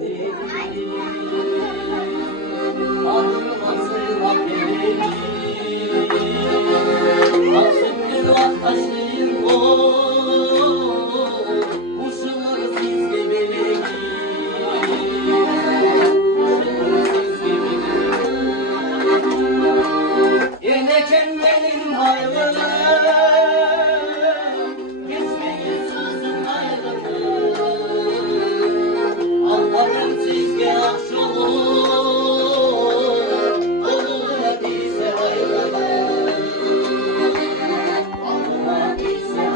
beni, ağrıma sığmak beni. Aksıktır vaktaşlıyım o, kuşlar siz gibi. Yine kendimin ayrılığı, geçmeyi sussun ayrılığı. Allah'ım sizge akş olur da bize ayrılığı. Allah bize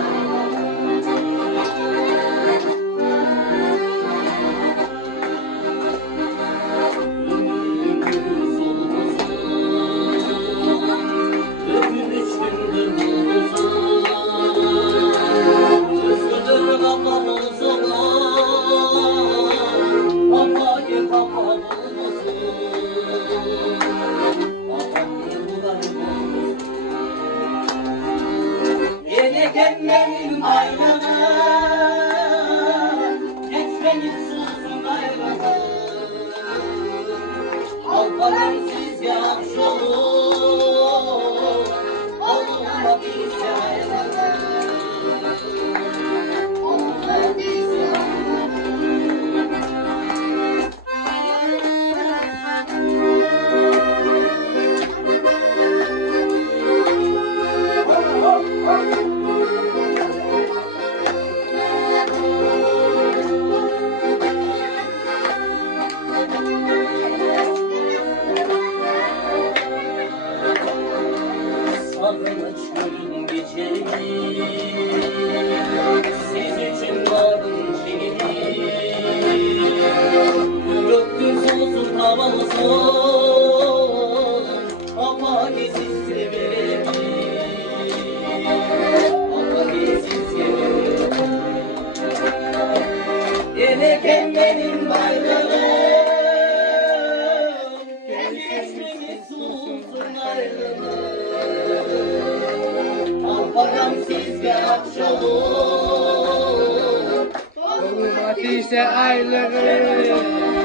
Benim ayrılığı, geçmeyin sussun ayrılığı. Allah'ım sizge akş olur da bize ayrılığı. Allah bize Sarılmış gün geçerim, siz için varım şehidim. Gökyüzü olsun havalısı, ama siz severim. Ama siz severim. Yine kendinin bayrağım, geçmemiz olsun ayrılığı. Allah'ım sizge akş olur Olmadı ise ayrılığı.